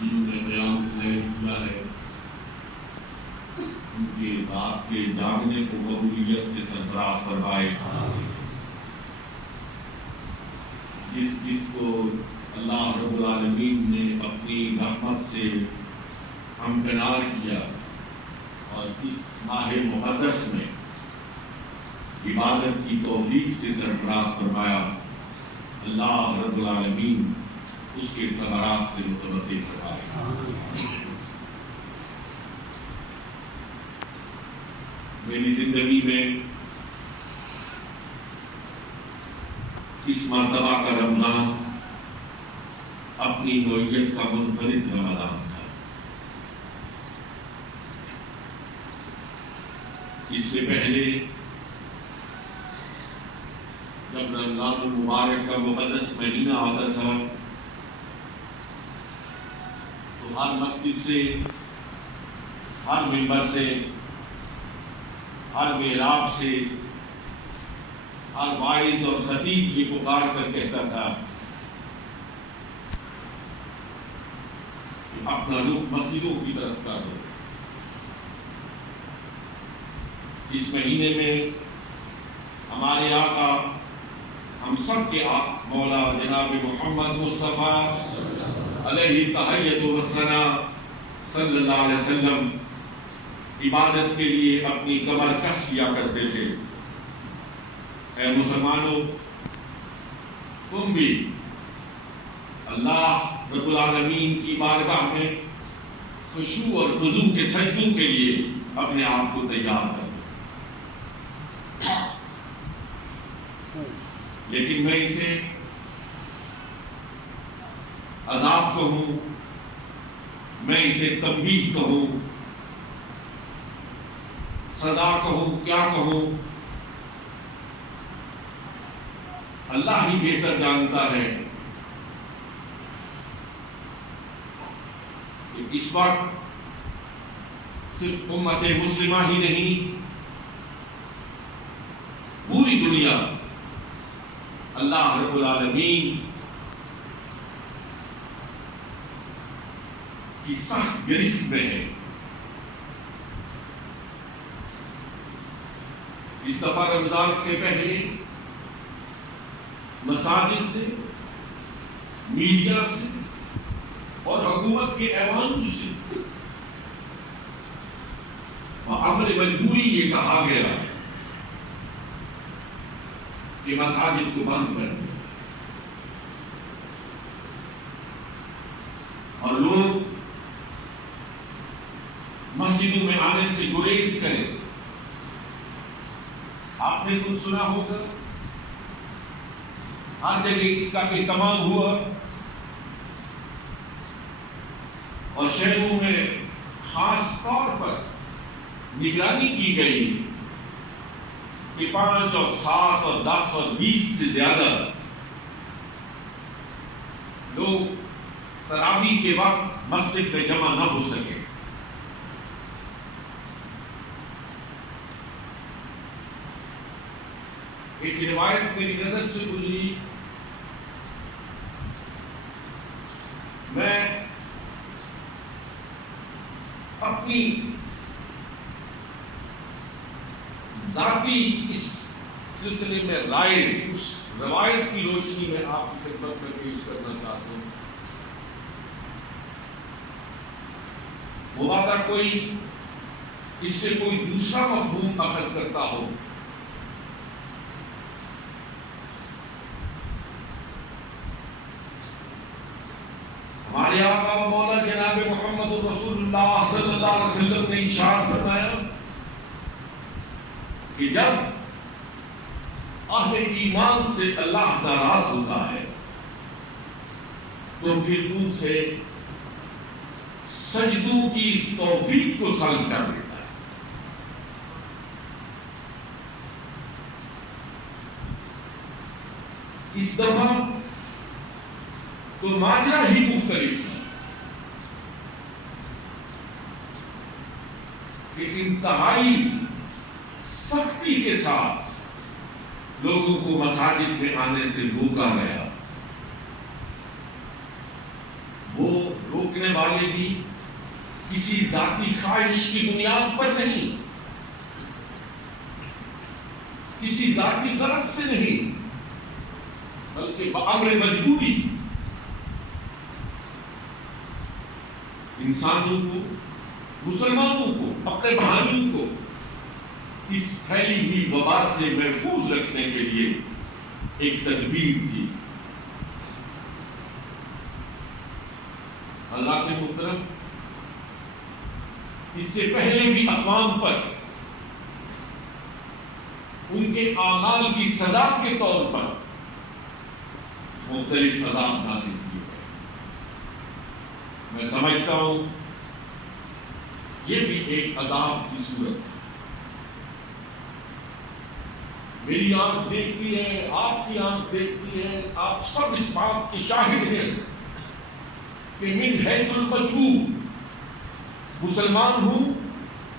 جنہوں نے قیام کیا ہے، ان کے ذات کے جاگنے کو قبولیت سے سرفراز فرمائے۔ جس کو اللہ رب العالمین نے اپنی رحمت سے ہمکنار کیا اور اس ماہ مقدس میں عبادت کی توفیق سے سرفراز فرمایا، اللہ رب العالمین اس کے ثمرات سے متمتع فرمائے۔ میری زندگی میں اس مرتبہ کا رمضان اپنی نوعیت کا منفرد رمضان تھا۔ اس سے پہلے جب رمضان المبارک کا مقدس مہینہ آتا تھا تو ہر مسجد سے، ہر ممبر سے، ہر محراب سے، ہر واعظ اور خطیب یہ پکار کر کہتا تھا کہ اپنا رخ مسجدوں کی طرف کر دو۔ اس مہینے میں ہمارے آقا، ہم سب کے مولا جناب محمد مصطفیٰ علیہ تحیۃ و ثنا صلی اللہ علیہ وسلم عبادت کے لیے اپنی کمر کس کیا کرتے تھے۔ اے مسلمانوں، تم بھی اللہ رب العالمین کی بارگاہ میں خشوع اور خضوع کے سجدوں کے لیے اپنے آپ کو تیار کر دو۔ لیکن میں اسے عذاب کہوں، میں اسے تنبیہ کہوں، سزا کہوں، کیا کہوں، اللہ ہی بہتر جانتا ہے کہ اس وقت صرف امت مسلمہ ہی نہیں، پوری دنیا اللہ رب العالمین کی سخت گرفت میں ہے۔ اس دفعہ رمضان سے پہلے مساجد سے، میڈیا سے اور حکومت کے ایوان سے بامر مجبوری یہ کہا گیا کہ مساجد کو بند کر دیں اور لوگ مسجدوں میں آنے سے گریز کریں۔ آپ نے خود سنا ہوگا، ہر جگہ اس کا اہتمام ہوا اور شہروں میں خاص طور پر نگرانی کی گئی کہ 5 اور 7 اور 10 اور 20 سے زیادہ لوگ تراویح کے وقت مسجد میں جمع نہ ہو سکے۔ ایک روایت میری نظر سے گزری، میں اپنی ذاتی اس سلسلے میں رائے اس روایت کی روشنی میں آپ کی خدمت میں پیش کرنا چاہتا ہوں۔ ہوا تھا کوئی اس سے کوئی دوسرا مفہوم اخذ کرتا ہو، ہمارے آقا و مولا جناب محمد رسول اللہ صلی اللہ علیہ وسلم نے ارشاد فرمایا کہ جب اہل ایمان سے اللہ ناراض ہوتا ہے تو پھر ان سے سجدوں کی توفیق کو سلب کر دیتا ہے۔ اس دفعہ تو ماجرا ہی مختلف ہے کہ انتہائی سختی کے ساتھ لوگوں کو مساجد میں آنے سے روکا گیا۔ وہ روکنے والے بھی کسی ذاتی خواہش کی بنیاد پر نہیں، کسی ذاتی غرض سے نہیں، بلکہ بامر مجبوری انسانوں کو، مسلمانوں کو، اپنے بھائیوں کو اس پھیلی ہوئی وبا سے محفوظ رکھنے کے لیے ایک تدبیر تھی۔ اللہ کے محترم، اس سے پہلے بھی اقوام پر ان کے اعمال کی سزا کے طور پر مختلف عذاب نازل کیے گئے۔ میں سمجھتا ہوں یہ بھی ایک عذاب کی صورت ہے۔ میری آنکھ دیکھتی ہے، آپ کی آنکھ دیکھتی ہے، آپ سب اس بات کے شاہد ہیں کہ من حیث المجموع مسلمان ہوں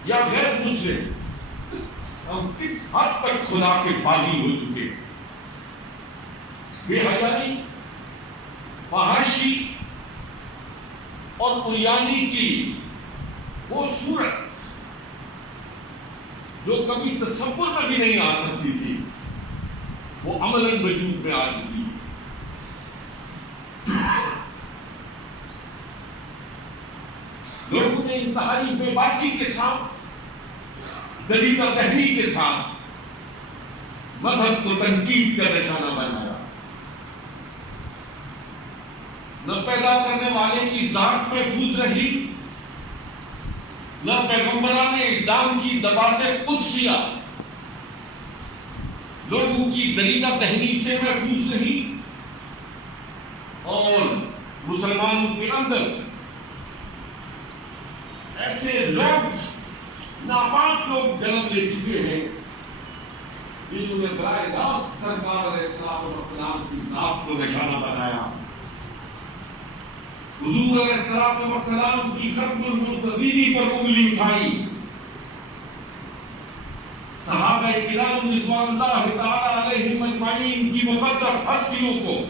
یا غیر مسلم، ہم کس حد تک خدا کے باغی ہو چکے ہیں۔ بے حیائی، فحاشی اور عریانی کی وہ صورت جو کبھی تصور میں بھی نہیں آ سکتی تھی، وہ عملاً وجود میں آ چکی ہے۔ لوگوں نے انتہائی بے باکی کے ساتھ، دلیل دہنی کے ساتھ مذہب کو تنقید کا نشانہ بنایا۔ نہ پیدا کرنے والے کی ذات محفوظ رہی، نہ پیغمبران اسلام کی ذوات قدسیہ لوگوں کی دلیل دہنی سے محفوظ رہی، اور مسلمانوں کے اندر ایسے لوگ، ناپاک لوگ جنم لے چکے ہیں جنہوں نے براہ راست سرکار علیہ السلام کی ذات کو نشانہ بنایا، حضور علیہ السلام کی ختم المنتظرین پر انگلی اٹھائی، صحابہ کرام رضوان اللہ تعالی علیہم اجمعین کی مقدس ہستیوں کو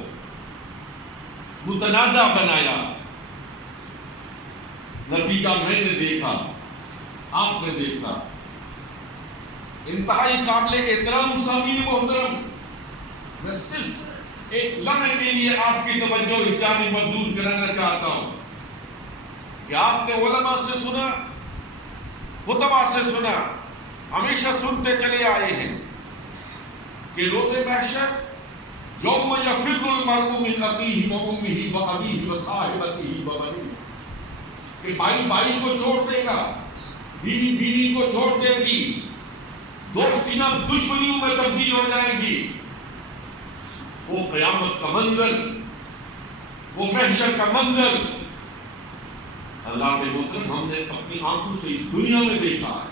متنازع بنایا۔ نتیجہ میں نے دیکھا، آپ نے دیکھا، انتہائی قابل احترام سامعین محترم، میں صرف ایک لمحے کے لیے آپ کی توجہ اس جانب مبذول کرانا چاہتا ہوں کہ آپ نے علماء سے سنا، خطبہ سے سنا، ہمیشہ سنتے چلے آئے ہیں کہ روز محشر یوم یفر المرء من اخیہ وامہ وابیہ وصاحبتہ وبنیہ، کہ بھائی بھائی کو چھوڑ دے گا، بیوی بیوی کو چھوڑ دے گی، دوستیاں دشمنیوں میں تبدیل ہو جائیں گی۔ وہ قیامت کا منظر، وہ محشر کا منظر اللہ کے محترم ہم نے اپنی آنکھوں سے اس دنیا میں دیکھا ہے۔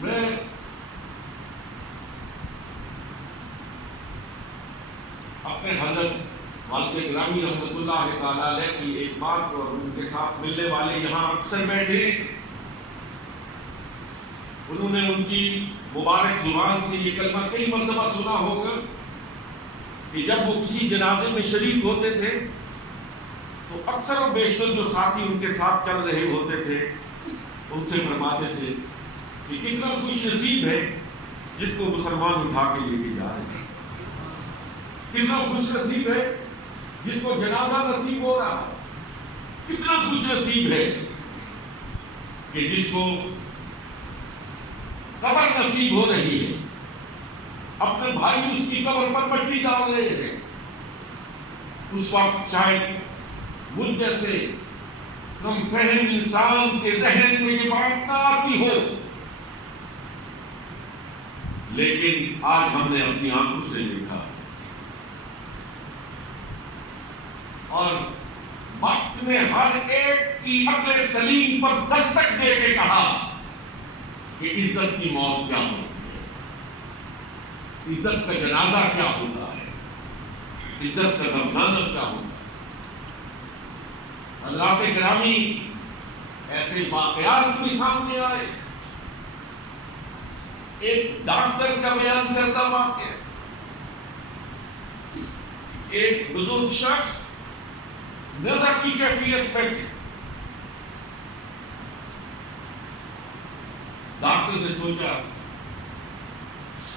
میں اپنے حضرت والد گرامی رحمۃ اللہ تعالی علیہ کی ایک بات، اور ان کے ساتھ ملنے والے یہاں اکثر بیٹھے، انہوں نے ان کی مبارک زبان سے یہ کلمہ کئی مرتبہ سنا ہوگا کہ جب وہ کسی جنازے میں شریک ہوتے تھے تو اکثر و بیشتر جو ساتھی ان کے ساتھ چل رہے ہوتے تھے ان سے فرماتے تھے کہ کتنا خوش نصیب ہے جس کو مسلمان اٹھا کے لے کے جا رہے ہیں، کتنا خوش نصیب ہے جس کو جنازہ نصیب ہو رہا ہے، کتنا خوش نصیب ہے کہ جس کو قبر نصیب ہو رہی ہے، اپنے بھائی اس کی قبر پر مٹی ڈال رہے ہیں۔ اس وقت شاید مجھ جیسے کم فہم انسان کے ذہن میں یہ بات نہ آتی ہو، لیکن آج ہم نے اپنی آنکھوں سے دیکھا، اور وقت نے ہر ایک کی عقل سلیم پر دستک دے کے کہا کہ عزت کی موت کیا ہوتی ہے، عزت کا جنازہ کیا ہوتا ہے، عزت کا دفنانہ کیا ہوتا ہے۔ حضرات گرامی، ایسے واقعات بھی سامنے آئے۔ ایک ڈاکٹر کا بیان کردہ واقعہ، ایک بزرگ شخص نظر کی کیفیت میں تھے. ڈاکٹر نے سوچا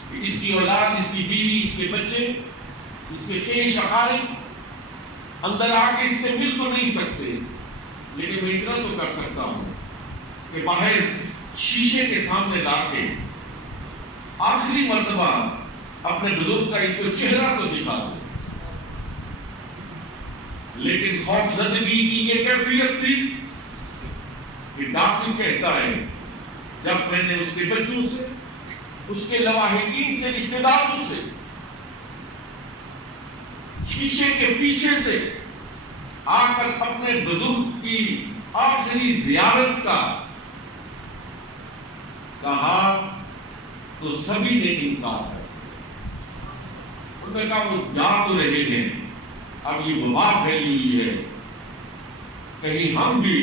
کہ اس کی اولاد، اس کی بیوی، اس کے بچے، اس کے خیش اقارب اندر آ کے اس سے مل تو نہیں سکتے، لیکن میں اتنا تو کر سکتا ہوں کہ باہر شیشے کے سامنے لا کے آخری مرتبہ اپنے بزرگ کا ایک کو چہرہ تو دکھا دوں. لیکن خوف زدگی کی یہ کیفیت تھی کہ ڈاکٹر کہتا ہے جب میں نے اس کے بچوں سے، اس کے لواحقین سے، رشتے داروں سے شیشے کے پیچھے سے آ کر اپنے بزرگ کی آخری زیارت کا کہا تو سبھی نے انکار کر دیا. انہوں نے کہا وہ جا تو رہے ہیں، اب یہ وبا پھیلی ہوئی ہے، کہیں ہم بھی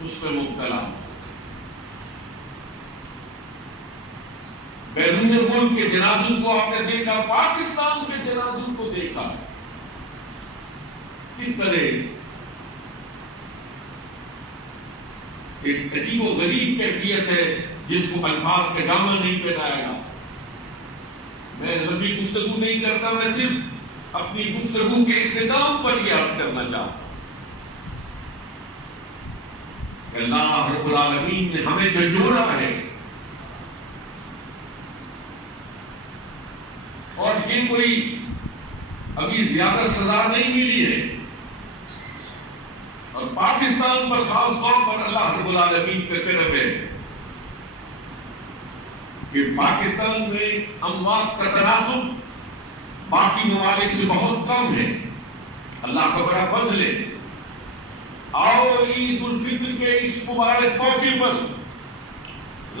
اس میں مبتلا. بیرون ملک کے جنازوں کو آپ نے دیکھا، پاکستان کے جنازوں کو دیکھا، کس طرح ایک عجیب و غریب کیفیت ہے جس کو الفاظ کا جامہ نہیں پہنایا جا سکتا. میں لمبی گفتگو نہیں کرتا، میں صرف اپنی گفتگو کے اختتام پر یہ عرض کرنا چاہتا ہوں کہ اللہ رب العالمین نے ہمیں جو جوڑا ہے، اور یہ کوئی ابھی زیادہ سزا نہیں ملی ہے، اور پاکستان پر خاص طور پر اللہ رب العالمین کا کرم ہے کہ پاکستان میں اموات کا تناسب باقی ممالک سے بہت کم ہے. اللہ کا بڑا فضل ہے. آؤ عید الفطر کے اس مبارک موقع پر،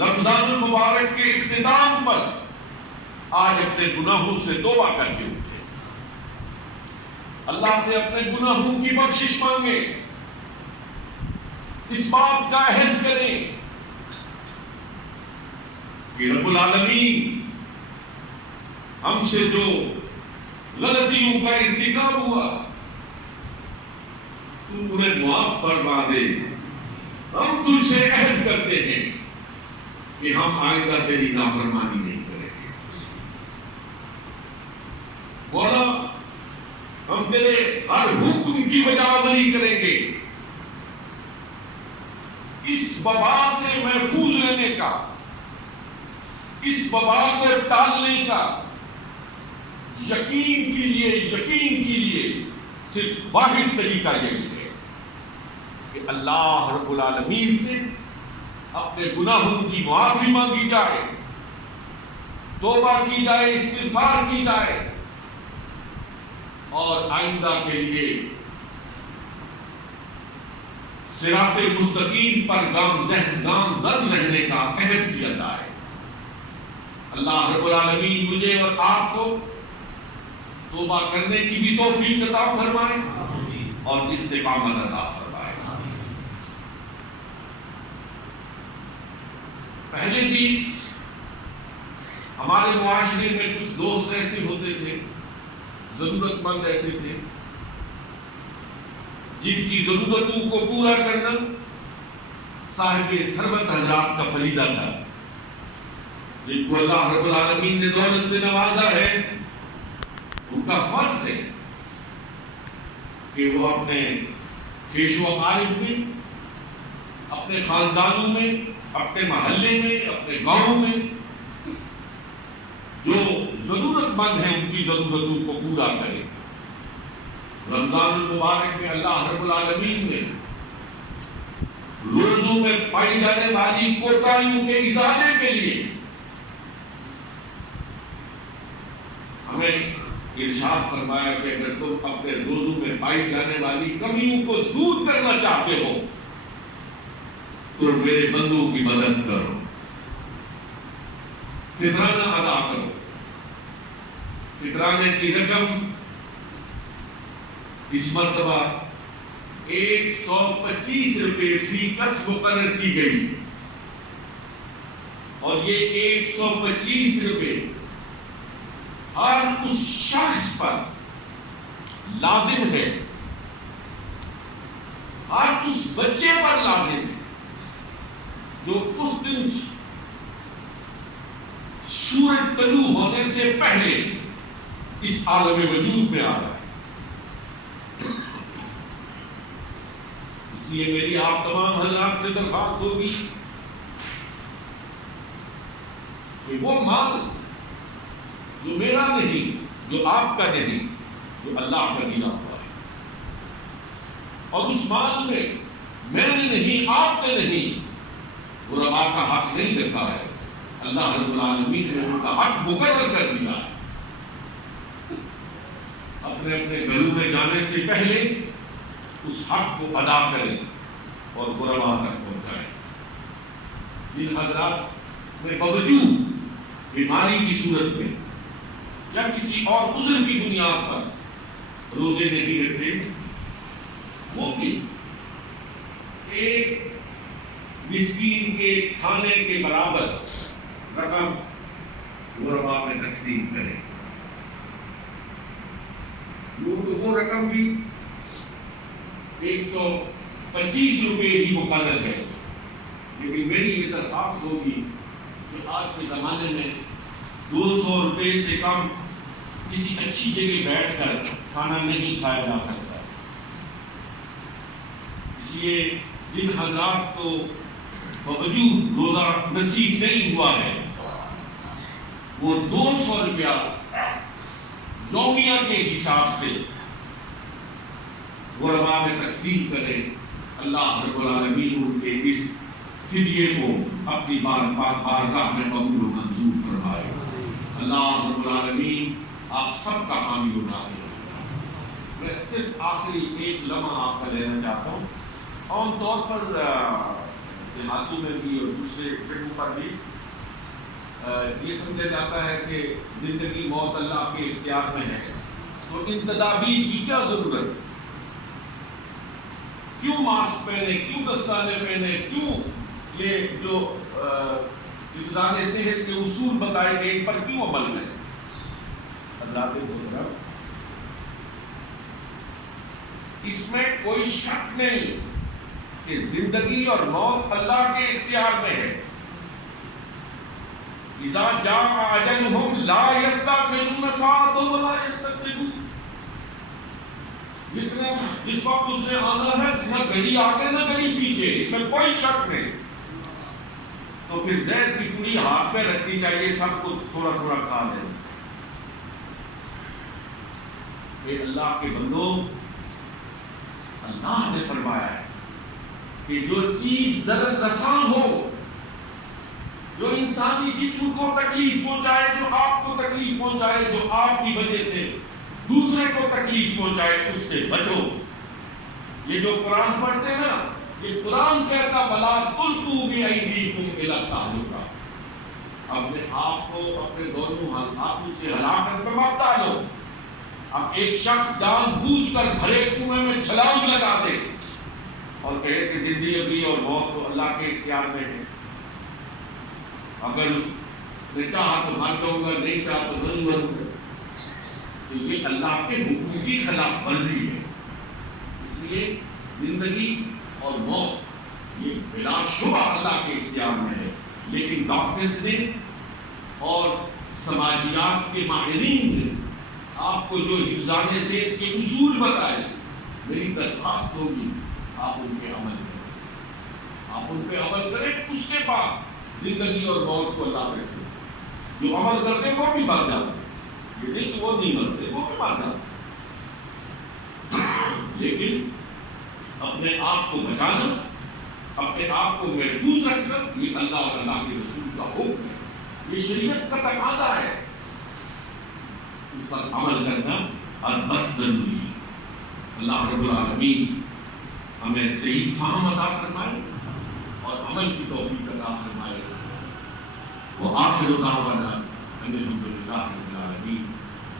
رمضان المبارک کے اختتام پر آج اپنے گناہوں سے توبہ کر کے اٹھے، اللہ سے اپنے گناہوں کی بخشش مانگے، اس بات کا عہد کریں کہ رب العالمین ہم سے جو غلطیوں کا ارتکاب ہوا تو انہیں معاف فرما دے. ہم تجھ سے عہد کرتے ہیں کہ ہم آئندہ تیری نافرمانی نہیں کریں گے. مولا ہم تیرے ہر حکم کی بجاوری کریں گے. اس وبا سے محفوظ رہنے کا، اس وبا کو ٹالنے کا یقین کیجیے صرف واحد طریقہ یہی ہے کہ اللہ رب العالمین سے اپنے گناہوں کی معافی مانگی جائے، توبہ کی جائے، استغفار کی جائے، اور آئندہ کے لیے صراط مستقیم پر گامزن رہنے کا عہد کیا جائے. اللہ رب العالمین مجھے اور آپ کو توبہ کرنے کی بھی توفیق عطا فرمائے اور استقامت عطا فرمائے. پہلے بھی ہمارے معاشرے میں کچھ دوست ایسے ہوتے تھے، ضرورت مند ایسے تھے جن کی ضرورتوں کو پورا کرنا صاحب ثروت حضرات کا فریضہ تھا، جن کو اللہ رب العالمین نے دولت سے نوازا ہے. ان کا فرض ہے کہ وہ اپنے خیش و اقارب میں، اپنے خاندانوں میں، اپنے محلے میں، اپنے گاؤں میں جو ضرورت مند ہیں ان کی ضرورتوں کو پورا کرے. رمضان المبارک میں اللہ رب العالمین نے روزوں میں پائی جانے والی کوتاہیوں کے ازالے کے لیے ہمیں ارشاد فرمایا کہ اگر تم اپنے روزوں میں پائی جانے والی کمیوں کو دور کرنا چاہتے ہو تو میرے بندوں کی مدد کرو، فطرانہ ادا کرو. فطرانے کی رقم اس مرتبہ 125 روپے فی کس مقرر کی گئی، اور یہ 125 روپے ہر اس شخص پر لازم ہے بچے پر لازم ہے جو اس دن سورج طلوع ہونے سے پہلے اس عالم وجود میں آیا ہے۔ اس لیے میری آپ تمام حضرات سے درخواست ہوگی کہ وہ مال جو میرا نہیں، جو آپ کا نہیں، جو اللہ کا دیا ہوا ہے، اور اس مال میں میں نے نہیں، آپ نے نہیں، غربا کا حق نہیں رکھا ہے، اللہ رب العالمین نے ان کا حق مقرر کر دیا ہے۔ اپنے اپنے گھروں میں جانے سے پہلے اس حق کو ادا کریں اور غربا تک پہنچائیں۔ جن حضرات میں باوجود بیماری کی صورت میں یا کسی اور عذر کی بنیاد پر روزے نہیں رکھے، وہ بھی ایک مسکین کے کھانے کے برابر رقم غربا میں تقسیم کریں۔ وہ رقم بھی 125 روپے ہی مقرر ہے، لیکن میری یہ درخواست ہوگی کہ آج کے زمانے میں 200 روپے سے کم کسی اچھی جگہ بیٹھ کر کھانا نہیں کھایا جا سکتا۔ اس لیے جن حضرات کو باوجود روزہ نصیب نہیں ہوا ہے، وہ 200 روپیہ یومیہ کے حساب سے غربا میں تقسیم کریں۔ اللہ رب العالمین ان کے اس فدیے کو اپنی بارگاہ میں قبول و منظور فرمائے۔ اللہ رب العالمین آپ سب کا حامی و ناصر ہو۔ میں صرف آخری ایک لمحہ آپ کا لینا چاہتا ہوں۔ عام طور پر دیہاتوں میں بھی اور دوسرے جگہوں پر بھی یہ سمجھا جاتا ہے کہ زندگی موت اللہ کے اختیار میں ہے، تو ان تدابیر کی کیا ضرورت ہے؟ کیوں ماسک پہنے، کیوں دستانے پہنے، کیوں یہ جو حفظان صحت کے اصول بتائے گئے ان پر کیوں عمل کریں؟ اللہ کے محترم، اس میں کوئی شک نہیں کہ زندگی اور موت اللہ کے اختیار میں ہے۔ اذا جاء اجلهم لا يستأخرون ساعة ولا يستقدمون۔ جس وقت اس نے آنا ہے، نہ گھڑی آگے نہ گھڑی پیچھے، اس میں کوئی شک نہیں۔ تو پھر زہر کی پوری ہاتھ میں رکھنی چاہیے، سب کو تھوڑا تھوڑا کھا دینا چاہیے۔ اللہ کے بندو، اللہ نے فرمایا ہے کہ جو چیز ضرر رساں ہو، جو انسانی جسم کو تکلیف پہنچائے، جو آپ کو تکلیف پہنچائے، جو آپ کی وجہ سے دوسرے کو تکلیف پہنچائے، اس سے بچو۔ یہ جو قرآن پڑھتے ہیں نا، یہ قرآن کہتا وَلَا تُلْقُوا بِأَيْدِيكُمْ إِلَى التَّهْلُكَةِ، اپنے آپ کو اپنے دونوں ہاتھوں سے ہلاکت میں مت ڈالو۔ اب ایک شخص جان بوجھ کر بھرے کنویں میں چھلانگ لگا دے اور کہے کہ زندگی اور موت تو اللہ کے اختیار میں ہے، اگر اس نے چاہا تو مر جاؤں گا، نہیں چاہا تو نہیں مروں گا، تو یہ اللہ کے حکم کی خلاف ورزی ہے۔ اس لیے زندگی اور موت یہ بلا شبہ اللہ کے اختیار میں ہے، لیکن ڈاکٹرز نے اور سماجیات کے ماہرین نے آپ کو جو حفظان صحت کے اصول بتائے، میری درخواست ہوگی آپ ان پہ عمل کریں، آپ ان پہ عمل کریں۔ اس کے بعد زندگی اور موت کو اللہ پہ چھوڑیں۔ جو عمل کرتے ہیں وہ بھی مر جاتے ہیں، یہ نہیں کہ وہ نہیں مرتے، وہ بھی مر جاتے ہیں، لیکن اپنے آپ کو بچانا، اپنے آپ کو محفوظ رکھنا، یہ اللہ اور اللہ کے رسول کا حکم ہے، یہ شریعت کا تقاضا ہے، اس پر عمل کرنا از بس ضروری ہے۔ اللہ رب العالمین ہمیں صحیح فہم عطا فرمائے اور عمل کی توفیق عطا فرمائے۔ وآخر دعوانا ان الحمد للہ رب العالمین۔